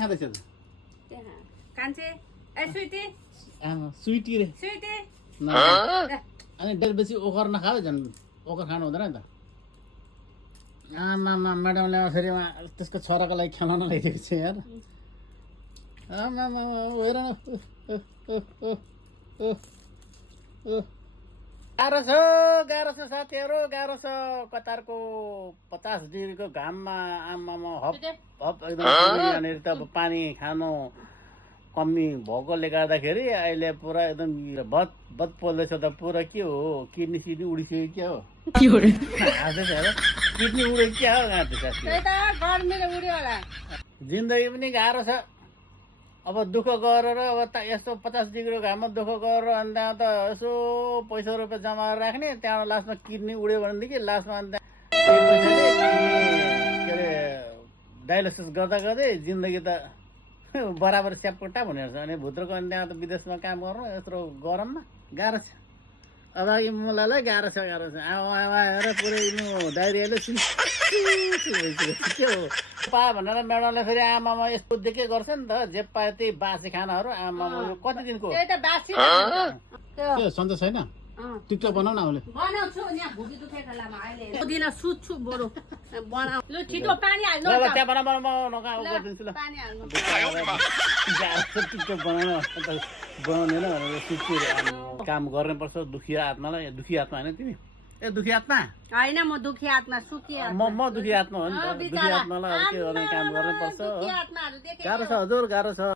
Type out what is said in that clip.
खाँदैछ कान्छे ए स्वीटी स्विटी रे स्वीटी अनि डेढ बेसी ओखर नखाऊ झन् ओखर खानु हुँदैन नि त आमा म्याडमले फेरि त्यसको छोराको लागि खेलाउन ल्याइदिएको छ यार आमा हेर न गाह्रो छ साथीहरू गाह्रो छ कतारको 50 डिग्रीको घाममा आमामा हप हप एकदम यहाँनिर त अब पानी खानु कमी भएकोले गर्दाखेरि अहिले पुरा एकदम बद पोल्दैछ त पुरा के हो किडनी सिडनी उडिसक्यो क्या हो किडनी उडेको क्या हो जिन्दगी पनि गाह्रो छ अब दुःख गरेर अब यस्तो 50 डिग्रीको घाममा दुःख गरेर अनि त्यहाँ त यसो पैसा रुपियाँ जमा राख्ने त्यहाँबाट लास्टमा किडनी उड्यो भनेदेखि लास्टमा अन्त पैसाले के अरे डायलिसिस गर्दा गर्दै जिन्दगी त बराबर स्यापकोटा भनेर छ अनि भित्रको अनि त्यहाँ त विदेशमा काम गर्नु यत्रो गरममा गाह्रो छ अब मलाई गाह्रो छ हेर पुरै डाइरियाले के हो पा भनेर म्याडमले फेरि आमामा यस्तो देखे गर्छ नि त जे पायो त्यही बासी खानाहरू आमामा यो कति दिनको सन्चो छैन टिकटक बनाउ न आउले बनाउँछु यहाँ भुडी दुखेको बेलामा अहिले दिन सुत्छु बरु बनाउ ल छिटो पानी हाल्नु ल त्यहाँ बनाउनु गरिदिन्छु ल पानी हाल्नु टिकटक बनाउनु बनाउँदैन भनेर सुत्छु काम गर्नुपर्छ दुखी आत्मालाई दुखी आत्मा होइन तिमी ए दुखी आत्मा होइन म दुखी आत्मा सुखी म दुखी आत्मा हो नि त दुखी आत्मालाई अब के गर्ने काम गर्नुपर्छ गाह्रो छ हजुर गाह्रो छ